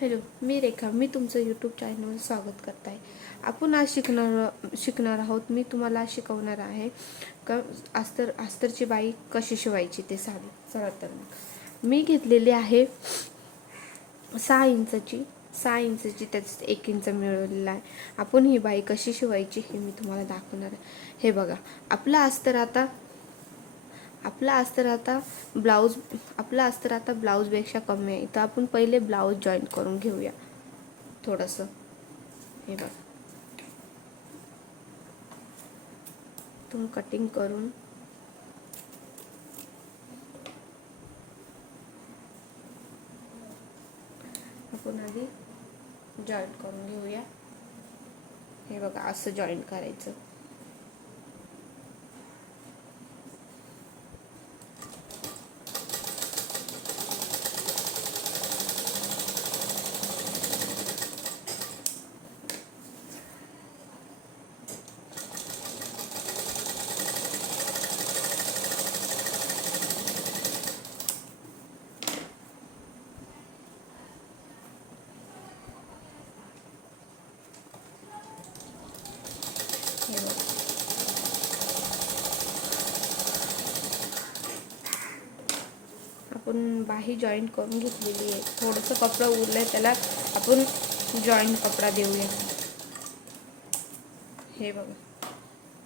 Hello, मी रेखा. मी तुमचं YouTube चॅनलवर स्वागत करत आहे. आपण आज शिकणार आहोत. मी तुम्हाला शिकवणार आहे का अस्तरची बाई कशी शिवायची ते साडी. चला तर मग मी घेतलेली आहे 6 इंचची त्याच्यात 1 इंच मिळवलेला आहे. आपण ही बाई कशी शिवायची हे मी तुम्हाला दाखवणार आहे. हे बघा, आपला अस्तर आता ब्लाऊजपेक्षा कमी आहे. तर आपण पहिले ब्लाऊज जॉईन करून घेऊया थोडंसं. हे बघा, तुम्ही कटिंग करून आपण आधी जॉईंट करून घेऊया. हे बघा, असं जॉईंट करायचं. हे बघा, आपण बाही जॉईंट करून घेतलेली आहे. थोडंसं कपडा उरलंय, त्याला आपण जॉईंट कपडा देऊया. हे बघा,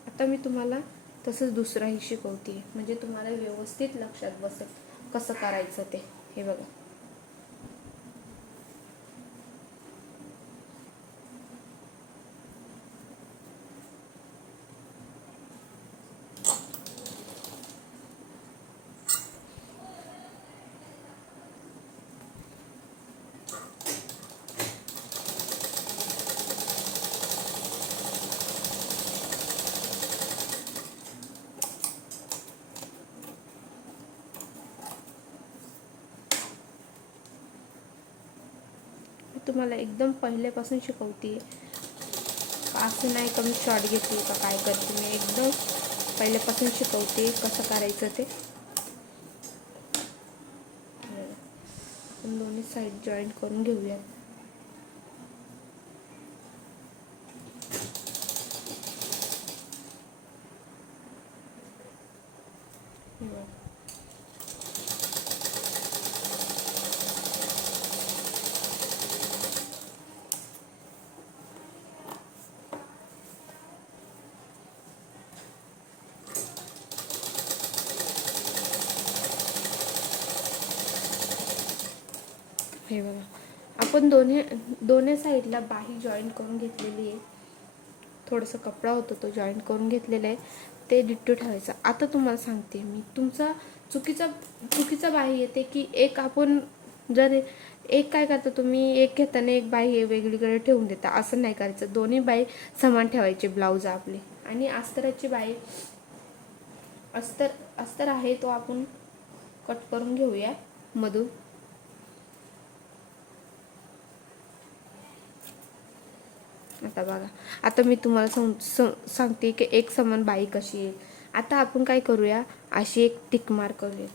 आता मी तुम्हाला तसंच दुसराही शिकवते, म्हणजे तुम्हाला व्यवस्थित लक्षात बसेल कसं करायचं ते. हे बघा, मी तुम्हाला एकदम पहिल्यापासून शिकवते. असं नाही का मी शॉर्ट घेते का काय करते. मी एकदम पहिल्यापासून शिकवते कसं करायचं ते. आपण दोन्ही साईड जॉईंट करून घेऊया. हे बघा, आपण दोन्ही साईडला बाही जॉईंट करून घेतलेली आहे. थोडंसं कपडा होतो तो जॉईंट करून घेतलेला आहे, ते डिट्टो ठेवायचं. आता तुम्हाला सांगते मी, तुमचा चुकीचा बाही येते की एक आपण जर एक काय करता तुम्ही, एक घेताना एक बाही वेगळीकडे ठेवून देता. असं नाही करायचं. दोन्ही बाही समान ठेवायचे. ब्लाऊज आपली आणि अस्तराची बाही, अस्तर आहे तो आपण कट करून घेऊया मधून. आता बघा, आता मी तुम्हाला सांगते की एक समान बाई कशी येईल. आता आपण काय करूया, अशी एक टिक मार करूया.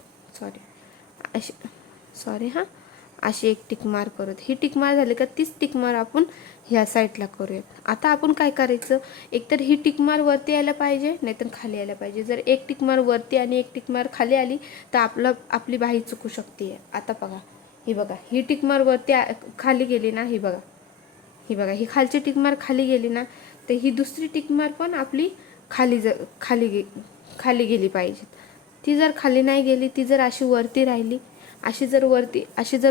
अशी एक टिक मार करूयात. ही टिक मार झाली का तीच टिक मार आपण ह्या साईडला करूयात. आता आपण काय करायचं, एकतर ही टिक मार वरती यायला पाहिजे, नाहीतर खाली यायला पाहिजे. जर एक टिक मार वरती आणि एक टिक मार खाली आली तर आपली बाही चुकू शकते. आता बघा, ही टिक मार वरती खाली गेली ना, ही बघा, ही खालची टिकमार खाली गेली ना, तर ही दुसरी टिकमार पण आपली खाली गेली पाहिजे. ती जर खाली नाही गेली, ती जर अशी वरती राहिली, अशी जर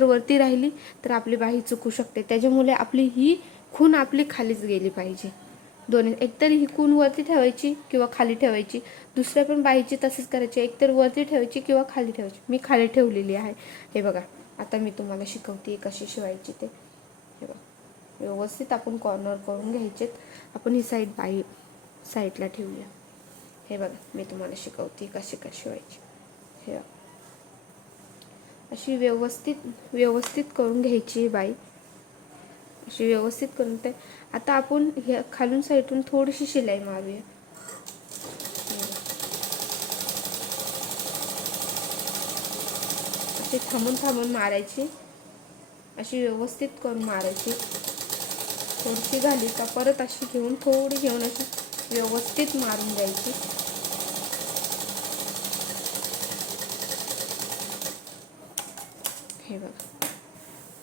वरती राहिली तर आपली बाही चुकू शकते. त्याच्यामुळे ही खून आपली खालीच गेली पाहिजे. दोन्ही, एकतर ही खून वरती ठेवायची किंवा खाली ठेवायची. दुसऱ्या पण बाहीची तसंच करायची, एकतर वरती ठेवायची किंवा खाली ठेवायची. मी खाली ठेवलेली आहे. हे बघा, आता मी तुम्हाला शिकवते कशी शिवायची ते. हे बघा, व्यवस्थित आपण कॉर्नर करून घ्यायचेत. आपण ही बाही साईडला ठेवूया. हे बघा, मी तुम्हाला शिकवते कशी शिवायची. हे अशी व्यवस्थित करून घ्यायची बाई. अशी व्यवस्थित करून ते. आता आपण ह्या खालून साईडून थोडीशी शिलाई मारूया. अशी थांबून मारायची. अशी व्यवस्थित करून मारायची. थोडीशी झाली का परत अशी घेऊन थोडी घेऊन अशी व्यवस्थित मारून द्यायची. हे बघा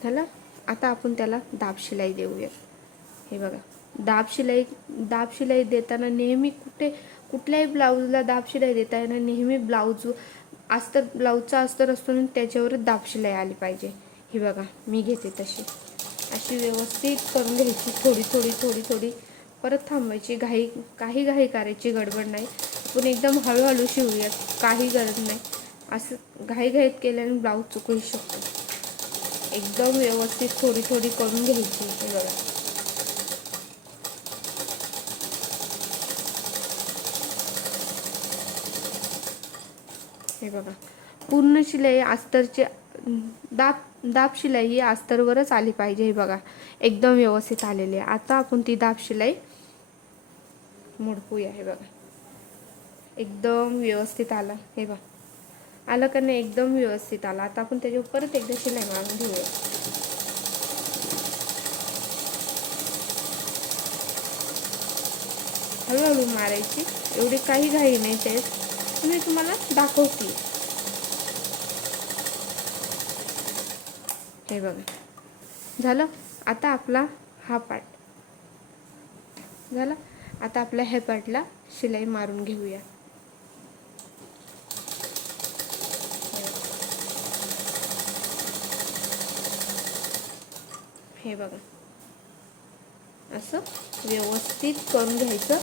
झालं. आता आपण त्याला दाब शिलाई देऊया. हे बघा, दाब शिलाई देताना नेहमी कुठल्याही ब्लाऊजला दाब शिलाई देता येणार. नेहमी ब्लाऊजचा अस्तर असतो आणि त्याच्यावर दाब शिलाई आली पाहिजे. हे बघा मी घेते तशी अशी व्यवस्थित करून घ्यायची. थोडी परत थांबवायची. काही घाई करायची गडबड नाही. आपण एकदम हळूहळू शिवूयात, काही गरज नाही. असं घाईत केल्याने ब्लाऊज चुकू शकतो. एकदम व्यवस्थित थोडी करून घ्यायची. हे बघा हे बघा पूर्ण शिलाई अस्तरची दाब शिलाई ही अस्तरवरच आली पाहिजे. हे बघा एकदम व्यवस्थित आलेली आहे. आता आपण ती दाब शिलाई मोडपूया. हे बघा एकदम व्यवस्थित आला. हे बघा आलं का नाही, एकदम व्यवस्थित आला. आता आपण त्याच्यावर परत एकदा शिलाई मारून घेऊया. हळूहळू मारायची, एवढी काही घाई नाही त्यात. मी तुम्हाला दाखवते. हे बघा झालं. आता आपला हा पार्ट झाला. आता आपल्या ह्या पार्टला शिलाई मारून घेऊया. हे बघा असं व्यवस्थित करून घ्यायचं.